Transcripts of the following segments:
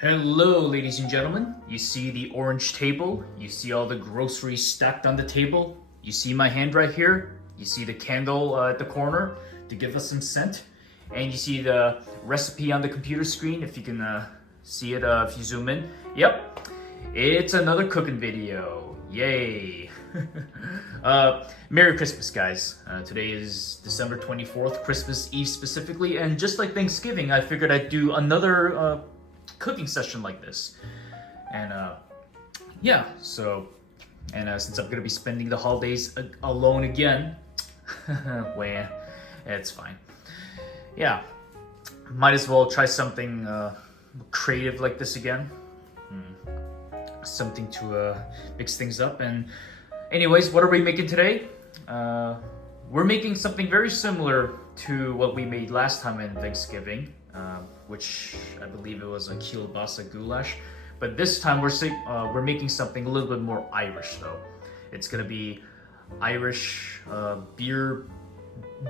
Hello, ladies and gentlemen. You see the orange table? You see all the groceries stacked on the table? You see my hand right here? You see the candle at the corner to give us some scent? And you see the recipe on the computer screen, if you can see it if you zoom in. Yep, it's another cooking video. Yay! Merry Christmas, guys. Today is December 24th, Christmas Eve specifically, and just like Thanksgiving, I figured I'd do another cooking session like this. And yeah, so, and since I'm gonna be spending the holidays alone again, well, it's fine. Yeah, might as well try something creative like this again. Something to mix things up. And anyways, what are we making today? We're making something very similar to what we made last time in Thanksgiving, which I believe it was a kielbasa goulash. But this time we're making something a little bit more Irish though. It's gonna be Irish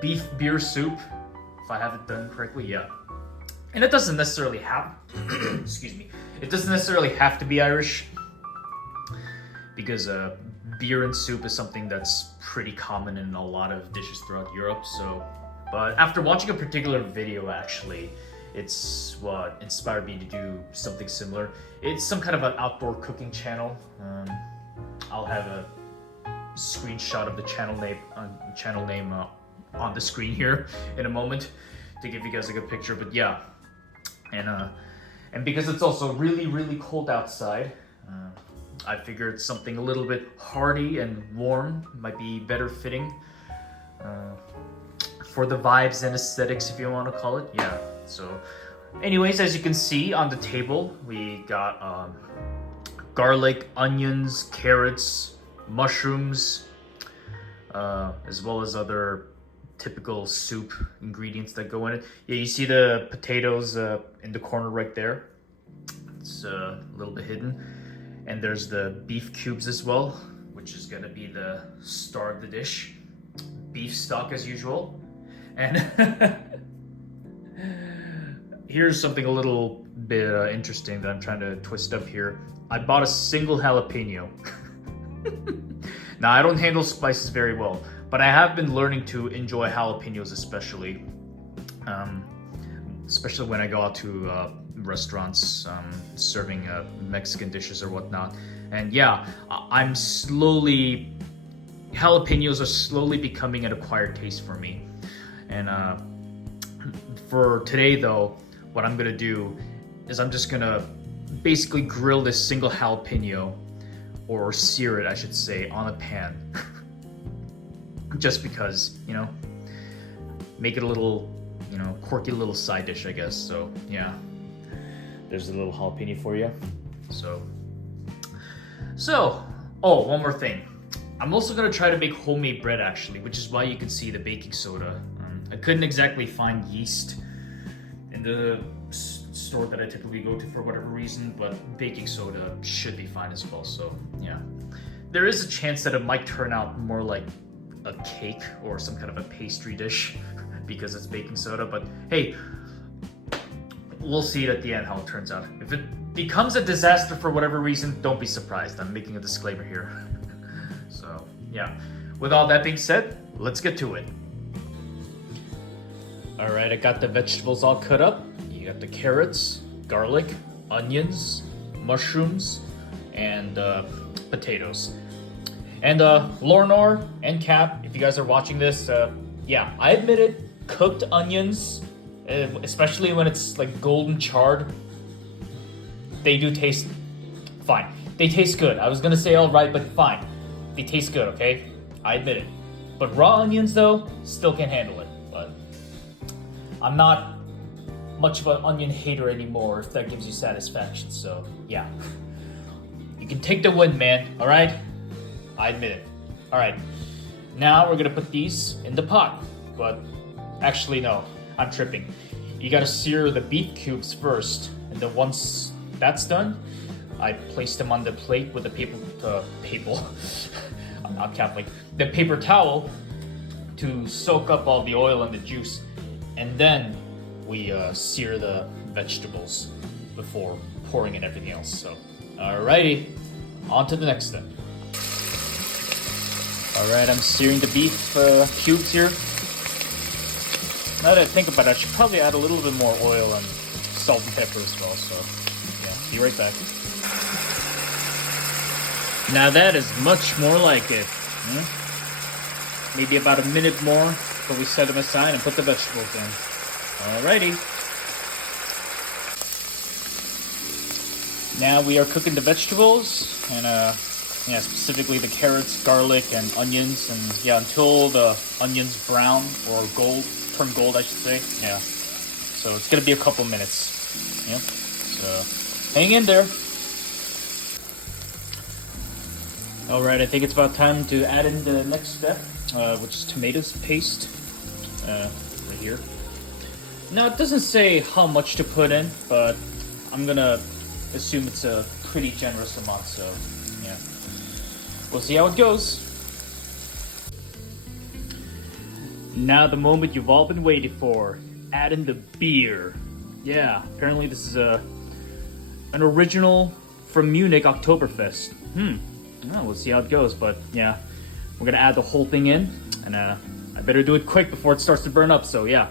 beef beer soup, if I have it done correctly, yeah. And it doesn't necessarily have, excuse me, it doesn't necessarily have to be Irish, because beer and soup is something that's pretty common in a lot of dishes throughout Europe. So, but after watching a particular video, actually, it's what inspired me to do something similar. It's some kind of an outdoor cooking channel. I'll have a screenshot of the channel name on the screen here in a moment to give you guys a good picture. But yeah, and because it's also really cold outside, I figured something a little bit hearty and warm might be better fitting for the vibes and aesthetics, if you want to call it. Yeah. So, anyways, as you can see on the table, we got garlic, onions, carrots, mushrooms, as well as other typical soup ingredients that go in it. Yeah, you see the potatoes in the corner right there. It's a little bit hidden. And there's the beef cubes as well, which is gonna be the star of the dish. Beef stock as usual. And here's something a little bit interesting that I'm trying to twist up here. I bought a single jalapeno. Now, I don't handle spices very well, but I have been learning to enjoy jalapenos especially. Especially when I go out to restaurants serving Mexican dishes or whatnot. And yeah, jalapenos are slowly becoming an acquired taste for me. And for today though, what I'm gonna do is I'm just gonna basically grill this single jalapeno, or sear it I should say, on a pan. Just because, you know, make it a little, you know, quirky little side dish, I guess. So yeah, there's a little jalapeno for you. So, oh, one more thing. I'm also gonna try to make homemade bread actually, which is why you can see the baking soda. I couldn't exactly find yeast in the store that I typically go to for whatever reason, but baking soda should be fine as well. So yeah, there is a chance that it might turn out more like a cake or some kind of a pastry dish because it's baking soda, but hey, we'll see it at the end how it turns out. If it becomes a disaster for whatever reason, don't be surprised. I'm making a disclaimer here. So yeah, with all that being said, let's get to it. All right, I got the vegetables all cut up. You got the carrots, garlic, onions, mushrooms, and potatoes. And Lornor and Cap, if you guys are watching this, yeah, I admit it, cooked onions, especially when it's like golden charred, they do taste fine. They taste good. I was gonna say all right, but fine. They taste good, okay? I admit it. But raw onions though, still can't handle it. But I'm not much of an onion hater anymore, if that gives you satisfaction. So yeah, you can take the win, man. All right, I admit it. All right, now we're gonna put these in the pot. But actually, no, I'm tripping. You gotta sear the beef cubes first, and then once that's done, I place them on the plate with the paper. I'm not Catholic. The paper towel to soak up all the oil and the juice, and then we sear the vegetables before pouring in everything else. So, alrighty, on to the next step. Alright, I'm searing the beef cubes here. Now that I think about it, I should probably add a little bit more oil and salt and pepper as well. So, yeah, be right back. Now that is much more like it. Maybe about a minute more before we set them aside and put the vegetables in. Alrighty. Now we are cooking the vegetables, and specifically the carrots, garlic, and onions, and until the onions brown or turn gold, I should say. Yeah. So it's gonna be a couple minutes. Yep. So hang in there. All right, I think it's about time to add in the next step, which is tomatoes paste, right here. Now it doesn't say how much to put in, but I'm gonna assume it's a pretty generous amount, so yeah. We'll see how it goes. Now the moment you've all been waiting for, add in the beer. Yeah, apparently this is an original from Munich Oktoberfest. Well, we'll see how it goes, but yeah, we're gonna add the whole thing in, and I better do it quick before it starts to burn up, so yeah,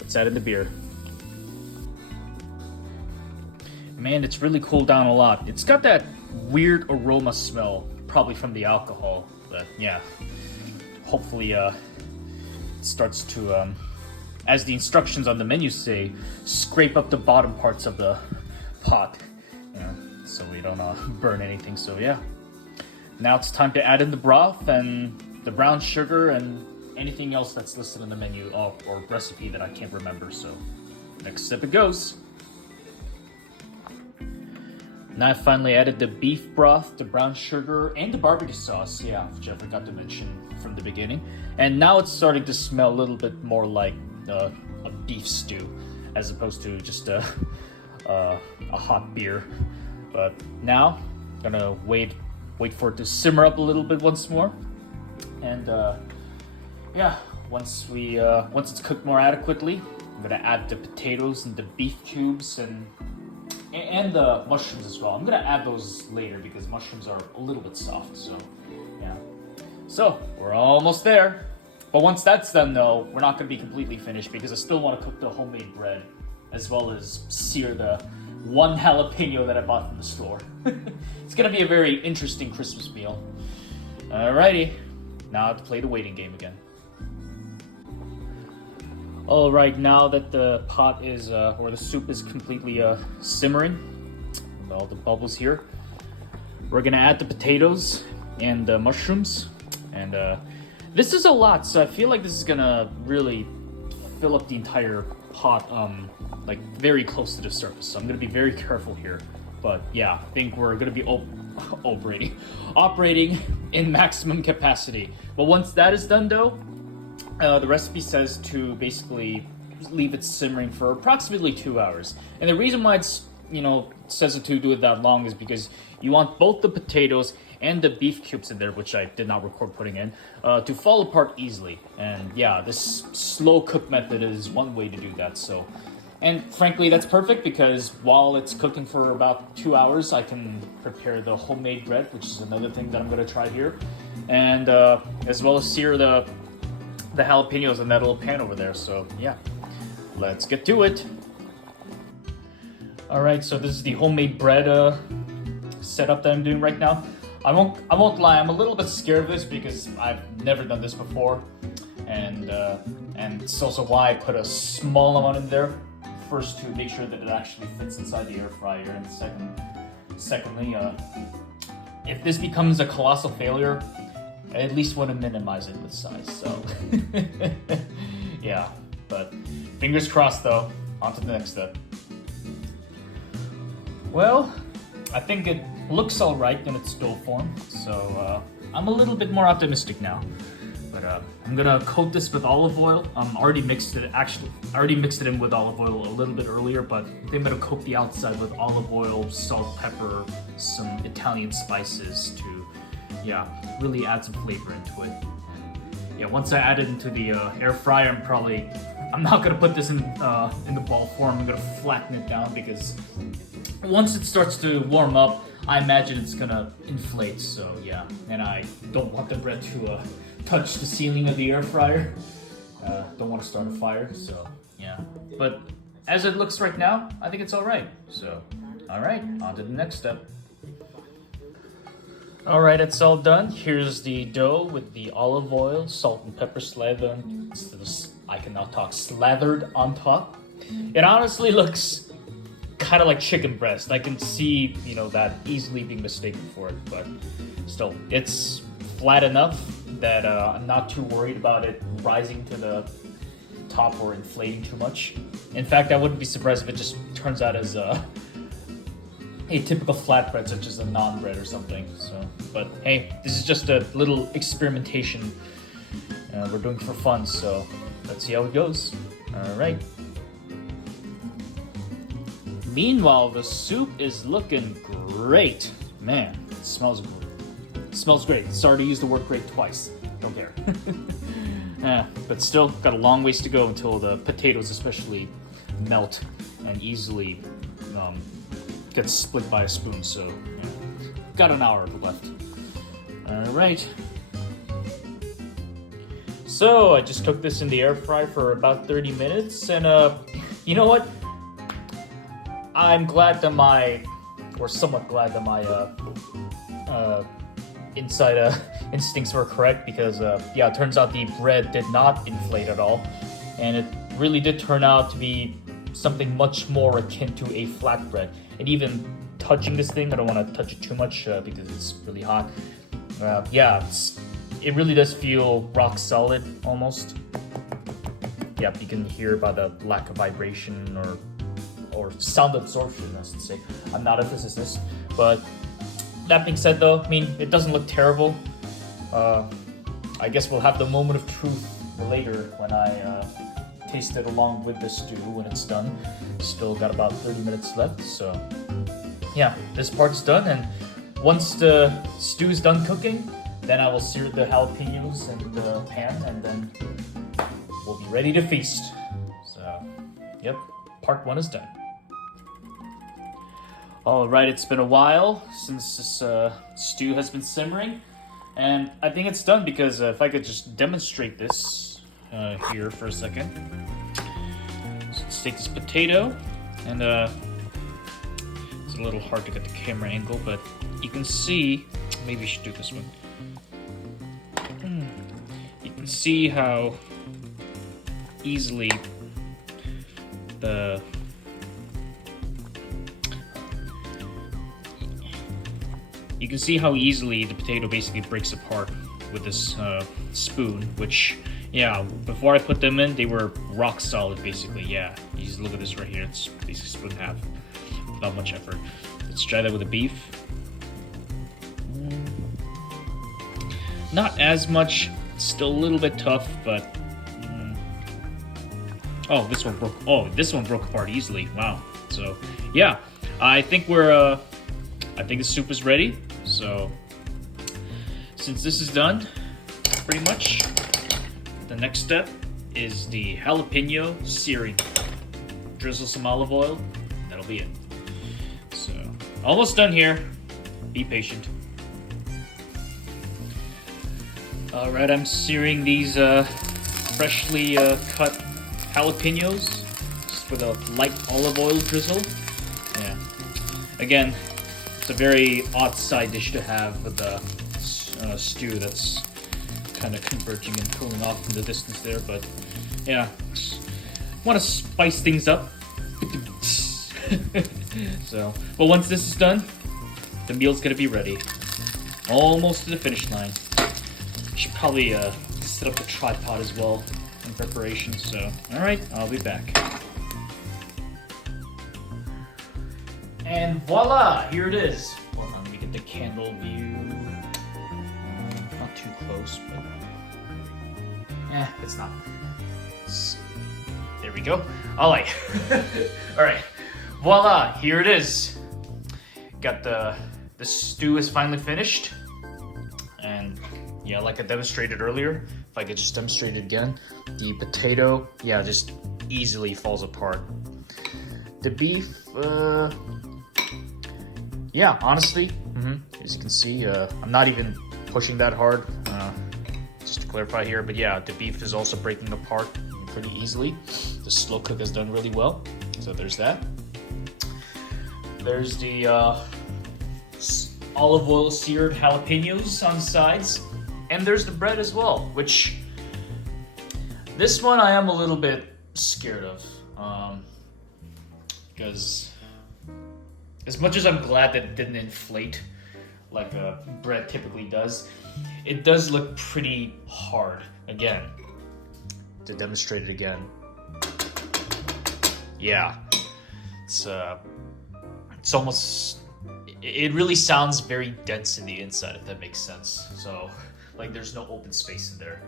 let's add in the beer. Man, it's really cooled down a lot. It's got that weird aroma smell, probably from the alcohol, but yeah, hopefully it starts to, as the instructions on the menu say, scrape up the bottom parts of the pot, so we don't burn anything, so yeah. Now it's time to add in the broth and the brown sugar and anything else that's listed in the menu or recipe that I can't remember. So next step it goes. Now I finally added the beef broth, the brown sugar, and the barbecue sauce, which I forgot to mention from the beginning. And now it's starting to smell a little bit more like a beef stew as opposed to just a hot beer. But now I'm gonna wait for it to simmer up a little bit once more, and once it's cooked more adequately, I'm gonna add the potatoes and the beef cubes and the mushrooms as well. I'm gonna add those later because mushrooms are a little bit soft. So yeah, so we're almost there. But once that's done, though, we're not gonna be completely finished because I still want to cook the homemade bread as well as sear the one jalapeno that I bought from the store. It's gonna be a very interesting Christmas meal. Alrighty, now I have to play the waiting game again. Alright, now that the pot is, or the soup is completely simmering, with all the bubbles here, we're gonna add the potatoes and the mushrooms. And this is a lot, so I feel like this is gonna really fill up the entire pot, like very close to the surface. So I'm gonna be very careful here. But yeah, I think we're gonna be operating in maximum capacity. But once that is done, though, the recipe says to basically leave it simmering for approximately 2 hours. And the reason why it's says to do it that long is because you want both the potatoes and the beef cubes in there, which I did not record putting in, to fall apart easily. And yeah, this slow cook method is one way to do that. So. And frankly, that's perfect because while it's cooking for about 2 hours, I can prepare the homemade bread, which is another thing that I'm going to try here. And as well as sear the jalapenos in that little pan over there. So yeah, let's get to it. All right, so this is the homemade bread setup that I'm doing right now. I won't lie, I'm a little bit scared of this because I've never done this before. And it's also why I put a small amount in there. First, to make sure that it actually fits inside the air fryer, and secondly, if this becomes a colossal failure, I at least want to minimize it with size. So, yeah, but fingers crossed though. On to the next step. Well, I think it looks all right in its dough form, so I'm a little bit more optimistic now. But I'm gonna coat this with olive oil. I already mixed it in with olive oil a little bit earlier, but I think I'm gonna coat the outside with olive oil, salt, pepper, some Italian spices to, really add some flavor into it. And, once I add it into the air fryer, I'm probably I'm not gonna put this in the ball form. I'm gonna flatten it down because once it starts to warm up, I imagine it's gonna inflate. So yeah, and I don't want the bread to touch the ceiling of the air fryer. Don't want to start a fire. So yeah, but as it looks right now, I think it's all right. So all right, on to the next step. All right, it's all done. Here's the dough with the olive oil, salt and pepper slathered. I can now talk, slathered on top. It honestly looks kind of like chicken breast. I can see, that easily being mistaken for it, but still, it's flat enough that I'm not too worried about it rising to the top or inflating too much. In fact, I wouldn't be surprised if it just turns out as a typical flatbread, such as a naan bread or something. So, but hey, this is just a little experimentation. We're doing it for fun, so let's see how it goes. All right. Meanwhile, the soup is looking great. Man, it smells great. Sorry to use the word great twice. Don't care. But still, got a long ways to go until the potatoes especially melt and easily gets split by a spoon. So, got an hour left. All right. So I just took this in the air fry for about 30 minutes, and you know what? I'm glad that somewhat glad that my inside instincts were correct, because it turns out the bread did not inflate at all, and it really did turn out to be something much more akin to a flatbread. And even touching this thing, I don't want to touch it too much because it's really hot. It really does feel rock solid almost. Yep, you can hear by the lack of vibration or sound absorption, I should say. I'm not a physicist, but that being said, though, I mean, it doesn't look terrible. I guess we'll have the moment of truth later when I taste it along with the stew when it's done. Still got about 30 minutes left, so yeah, this part's done, and once the stew's done cooking, then I will sear the jalapenos in the pan, and then we'll be ready to feast. So, yep, part 1 is done. Alright, it's been a while since this stew has been simmering, and I think it's done because if I could just demonstrate this here for a second. So let's take this potato, and it's a little hard to get the camera angle, but you can see, maybe we should do this one. You can see how easily the potato basically breaks apart with this spoon, which, before I put them in, they were rock solid, basically. You just look at this right here, it's basically split in half without much effort. Let's try that with the beef. Not as much, still a little bit tough, but this one broke apart easily. Wow. So I think the soup is ready. So since this is done, pretty much the next step is the jalapeno searing. Drizzle some olive oil, that'll be it. So almost done here. Be patient. Alright, I'm searing these freshly cut jalapenos just with a light olive oil drizzle. Again, it's a very odd side dish to have with the stew that's kind of converging and cooling off in the distance there, but want to spice things up. But once this is done, the meal's gonna be ready. Almost to the finish line. Should probably set up the tripod as well in preparation, so alright, I'll be back. And voila, here it is. Hold on, let me get the candle view. Not too close, but it's not. There we go. Alright. Alright. Voila, here it is. Got the stew is finally finished. And like I demonstrated earlier, if I could just demonstrate it again, the potato, yeah, just easily falls apart. The beef, yeah, honestly, as you can see, I'm not even pushing that hard, just to clarify here, but yeah, the beef is also breaking apart pretty easily. The slow cook has done really well, so there's that. There's the olive oil seared jalapenos on the sides, and there's the bread as well, which this one I am a little bit scared of, because as much as I'm glad that it didn't inflate like bread typically does, it does look pretty hard. Again, to demonstrate it again, yeah, it's almost, it really sounds very dense in the inside, if that makes sense. So like there's no open space in there,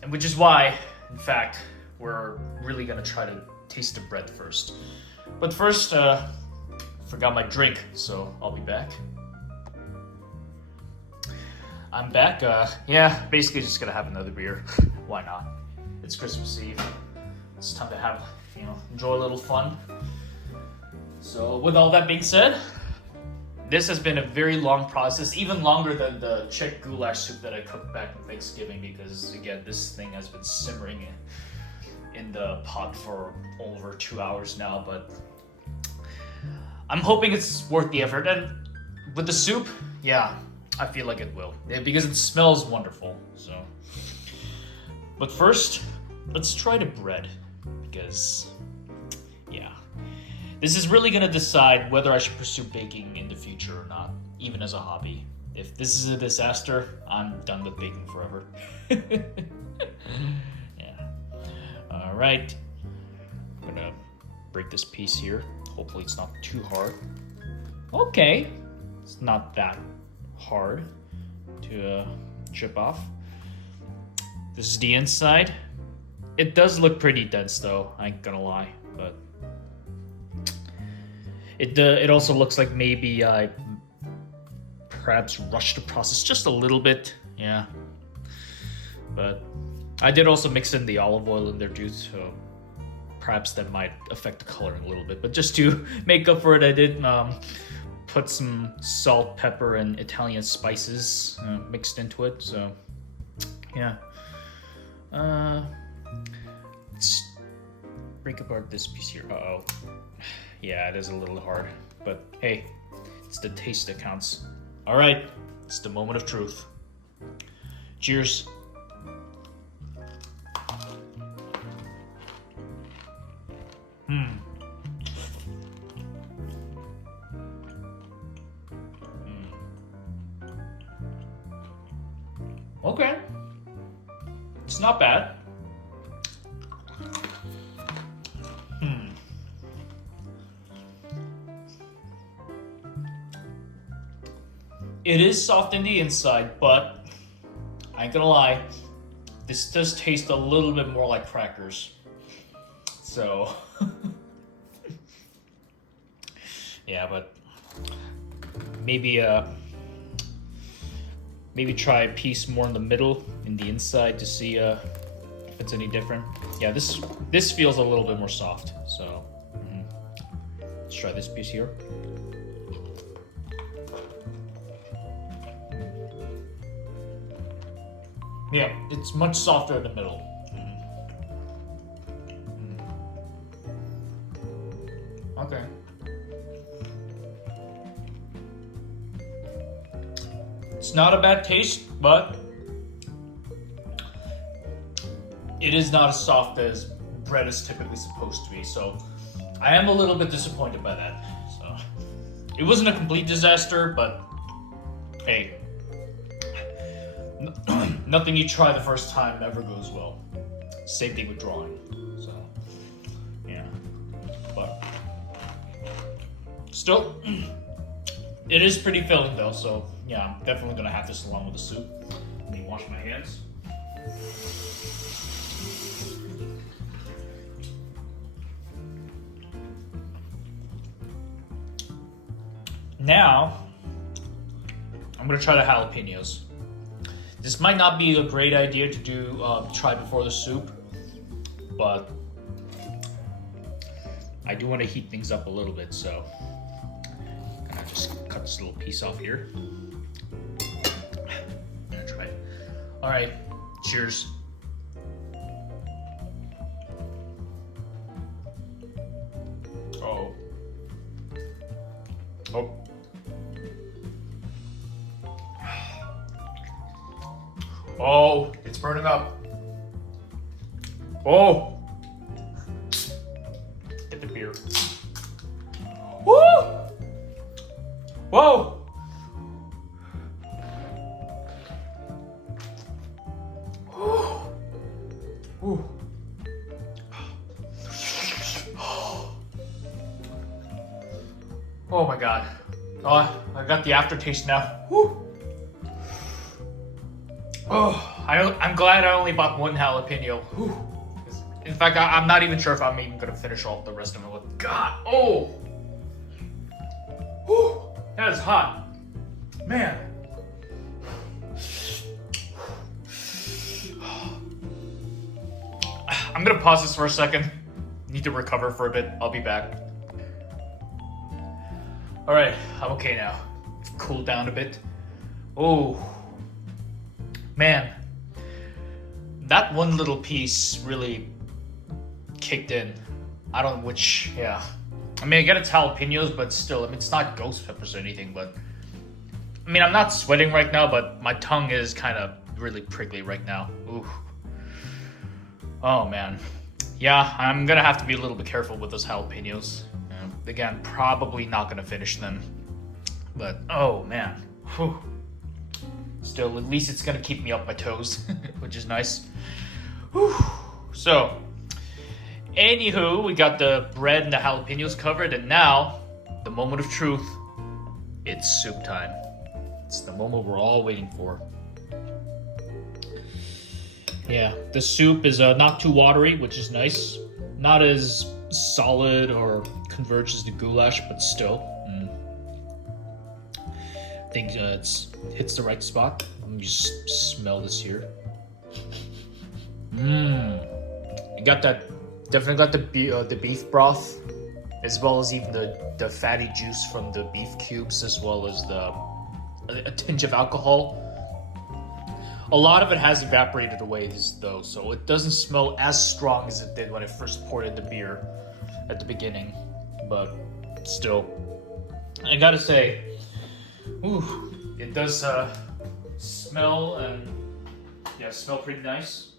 and which is why, in fact, we're really gonna try to taste the bread first. But first, forgot my drink, so I'll be back. I'm back. Yeah, basically just gonna have another beer. Why not? It's Christmas Eve. It's time to have, enjoy a little fun. So with all that being said, this has been a very long process, even longer than the Czech goulash soup that I cooked back on Thanksgiving, because again, this thing has been simmering in the pot for over 2 hours now, but I'm hoping it's worth the effort. And with the soup, yeah, I feel like it will, because it smells wonderful. So, but first, let's try the bread, because yeah, this is really gonna decide whether I should pursue baking in the future or not, even as a hobby. If this is a disaster, I'm done with baking forever. Yeah. All right. I'm gonna break this piece here. Hopefully it's not too hard. Okay. It's not that hard to chip off. This is the inside. It does look pretty dense though, I ain't gonna lie, but it also looks like maybe I perhaps rushed the process just a little bit, yeah. But I did also mix in the olive oil in there too, so perhaps that might affect the coloring a little bit. But just to make up for it, I did put some salt, pepper, and Italian spices mixed into it. So yeah, let's break apart this piece here. Uh-oh. Yeah, it is a little hard, but hey, it's the taste that counts. All right, it's the moment of truth. Cheers. Okay, it's not bad. It is soft in the inside, but I ain't gonna lie, this does taste a little bit more like crackers. So, yeah, but maybe try a piece more in the middle, in the inside, to see if it's any different. Yeah, this feels a little bit more soft. So, let's try this piece here. Yeah, it's much softer in the middle. Okay. It's not a bad taste, but it is not as soft as bread is typically supposed to be. So I am a little bit disappointed by that. So it wasn't a complete disaster, but hey, nothing you try the first time ever goes well. Same thing with drawing. So yeah, but still, it is pretty filling though. So yeah, I'm definitely gonna have this along with the soup. Let me wash my hands. Now, I'm gonna try the jalapenos. This might not be a great idea to do try before the soup, but I do want to heat things up a little bit, so I'm gonna just cut this little piece off here. I'm gonna try it. All right, cheers. Oh. Oh. Oh, it's burning up. Oh. Get the beer. Woo! Whoa! Ooh. Oh my god. Oh, I got the aftertaste now. Woo. Oh, I'm glad I only bought one jalapeno. Whew. In fact, I'm not even sure if I'm even gonna finish off the rest of it. God, oh, whew, that is hot, man. I'm gonna pause this for a second. Need to recover for a bit. I'll be back. All right, I'm okay now. Cooled down a bit. Oh. Man, that one little piece really kicked in. I don't know which, yeah. I mean, I get it's jalapenos, but still, I mean, it's not ghost peppers or anything, but I mean, I'm not sweating right now, but my tongue is kind of really prickly right now. Ooh. Oh, man. Yeah, I'm gonna have to be a little bit careful with those jalapenos. Again, probably not gonna finish them, but oh, man. Whew. Still, at least it's gonna keep me up my toes, which is nice. Whew. So, anywho, we got the bread and the jalapenos covered, and now, the moment of truth. It's soup time. It's the moment we're all waiting for. Yeah, the soup is not too watery, which is nice. Not as solid or converged as the goulash, but still. I think it hits the right spot. Let me just smell this here. You got that, definitely got the beef broth, as well as even the fatty juice from the beef cubes, as well as a tinge of alcohol. A lot of it has evaporated away though, so it doesn't smell as strong as it did when I first poured in the beer at the beginning. But still, I gotta say, ooh, it does smell smell pretty nice,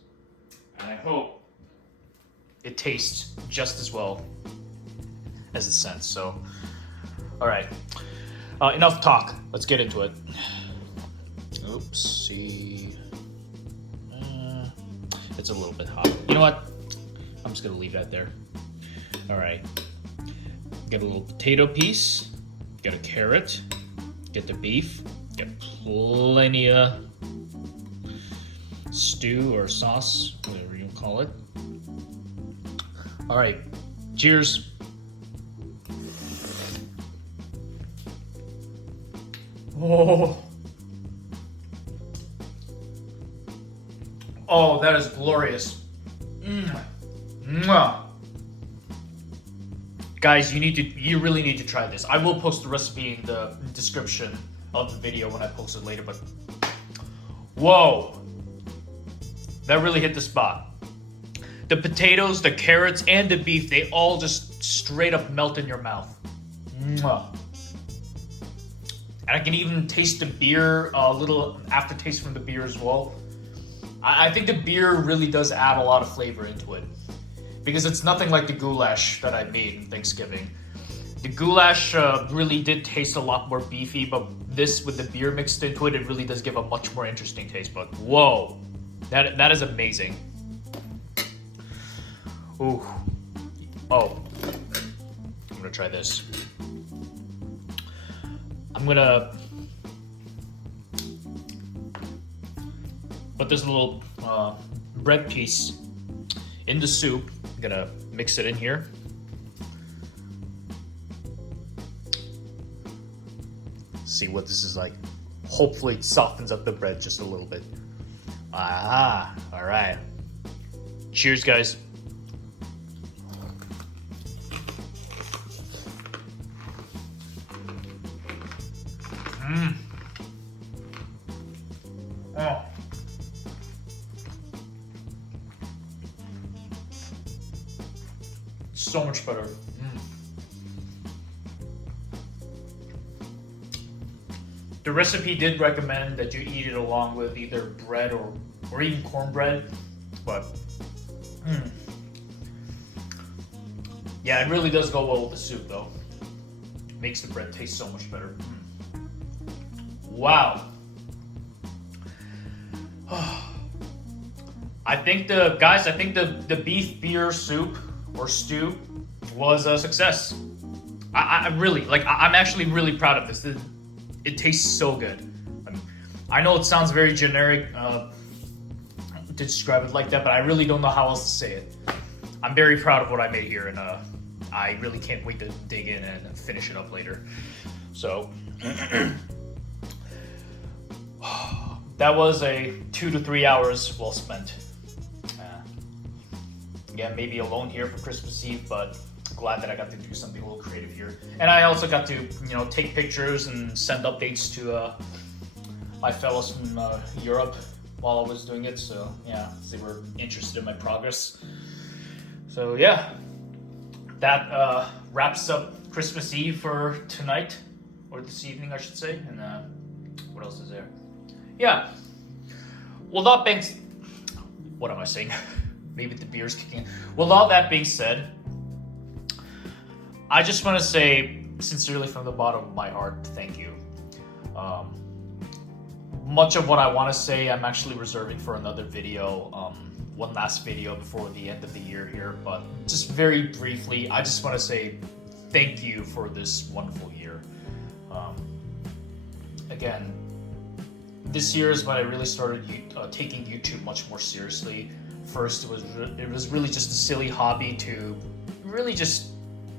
and I hope it tastes just as well as the scent. So, all right, enough talk. Let's get into it. Oopsie, it's a little bit hot. You know what? I'm just gonna leave that there. All right, get a little potato piece, get a carrot, get the beef, get plenty of stew or sauce, whatever you call it. All right, cheers. Oh, that is glorious. Mwah. Guys, you really need to try this. I will post the recipe in the description of the video when I post it later, but whoa, that really hit the spot. The potatoes, the carrots, and the beef, they all just straight up melt in your mouth. Mwah. And I can even taste the beer, a little aftertaste from the beer as well. I think the beer really does add a lot of flavor into it, because it's nothing like the goulash that I made in Thanksgiving. The goulash really did taste a lot more beefy, but this, with the beer mixed into it, it really does give a much more interesting taste. But whoa, that is amazing. Ooh. Oh, I'm gonna try this. I'm gonna put this little bread piece in the soup. I'm gonna mix it in here. See what this is like. Hopefully it softens up the bread just a little bit. Ah, all right. Cheers, guys. Oh. So much better. The recipe did recommend that you eat it along with either bread or even cornbread, but yeah, it really does go well with the soup though. Makes the bread taste so much better. Wow. I think the beef beer soup or stew was a success. I really I'm actually really proud of this. It tastes so good. I know it sounds very generic to describe it like that, but I really don't know how else to say it. I'm very proud of what I made here, and I really can't wait to dig in and finish it up later. So that was a 2 to 3 hours well spent. Yeah, maybe alone here for Christmas Eve, but glad that I got to do something a little creative here. And I also got to, take pictures and send updates to my fellows from Europe while I was doing it. So yeah, they were interested in my progress. So yeah, that wraps up Christmas Eve for tonight, or this evening, I should say. And what else is there? Yeah. Well, that being, what am I saying? Maybe the beer's kicking in. Well, all that being said, I just want to say sincerely from the bottom of my heart, thank you. Much of what I want to say, I'm actually reserving for another video, one last video before the end of the year here. But just very briefly, I just want to say thank you for this wonderful year. Again, this year is when I really started taking YouTube much more seriously. First, it was really just a silly hobby to really just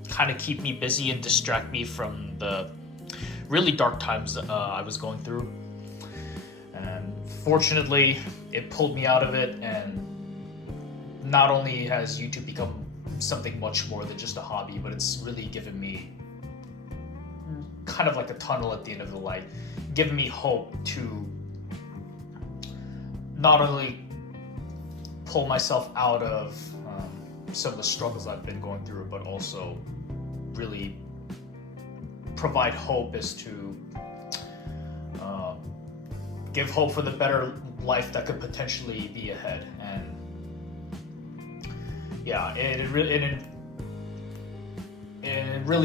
kind of keep me busy and distract me from the really dark times I was going through. And fortunately, it pulled me out of it, and not only has YouTube become something much more than just a hobby, but it's really given me kind of like a tunnel at the end of the light, given me hope to not only pull myself out of some of the struggles I've been going through, but also really provide hope as to give hope for the better life that could potentially be ahead. And yeah, it really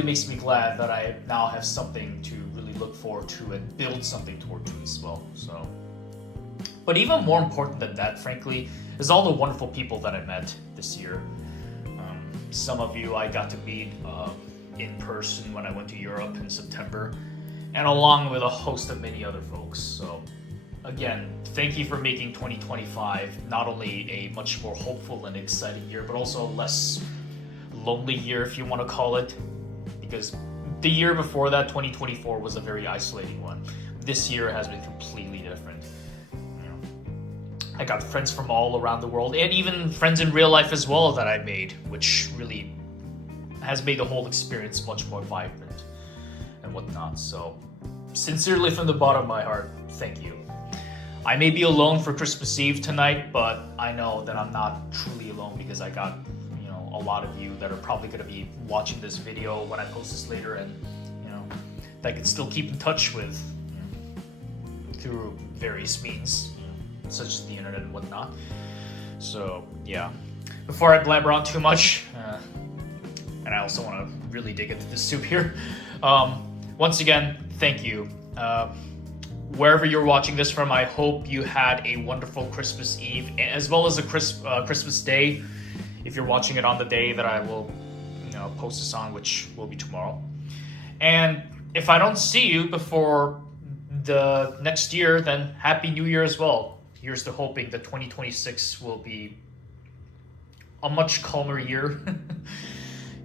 makes me glad that I now have something to really look forward to and build something toward to as well. So, but even more important than that, frankly, is all the wonderful people that I met this year. Some of you I got to meet in person when I went to Europe in September, and along with a host of many other folks. So again, thank you for making 2025 not only a much more hopeful and exciting year, but also a less lonely year, if you want to call it, because the year before that, 2024, was a very isolating one. This year has been completely different. I got friends from all around the world, and even friends in real life as well that I made, which really has made the whole experience much more vibrant and whatnot. So, sincerely from the bottom of my heart, thank you. I may be alone for Christmas Eve tonight, but I know that I'm not truly alone because I got, a lot of you that are probably going to be watching this video when I post this later, and, that I can still keep in touch with through various means, such as the internet and whatnot. So yeah, before I blabber on too much, and I also want to really dig into this soup here, once again, thank you. Wherever you're watching this from, I hope you had a wonderful Christmas Eve, as well as a Christmas Day, if you're watching it on the day that I will post this on, which will be tomorrow. And if I don't see you before the next year, then Happy New Year as well. Here's to hoping that 2026 will be a much calmer year.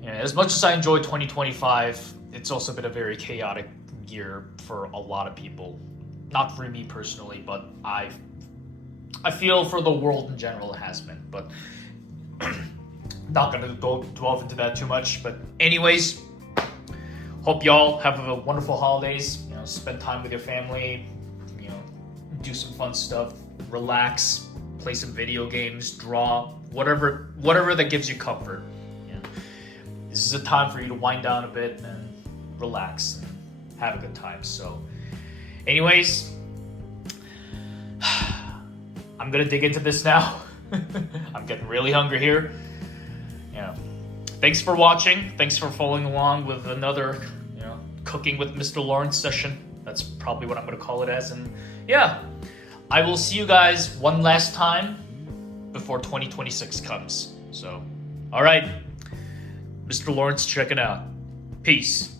As much as I enjoyed 2025, it's also been a very chaotic year for a lot of people. Not for me personally, but I've I feel for the world in general it has been, but not gonna go delve into that too much. But anyways, hope y'all have a wonderful holidays. You know, spend time with your family. You know, do some fun stuff, relax, play some video games, draw, whatever that gives you comfort. You know, this is a time for you to wind down a bit and relax and have a good time. So, anyways, I'm gonna dig into this now. I'm getting really hungry here. Yeah. Thanks for watching. Thanks for following along with another, cooking with Mr. Lawrence session. That's probably what I'm gonna call it as. And yeah, I will see you guys one last time before 2026 comes. So, all right, Mr. Lawrence checking out. Peace.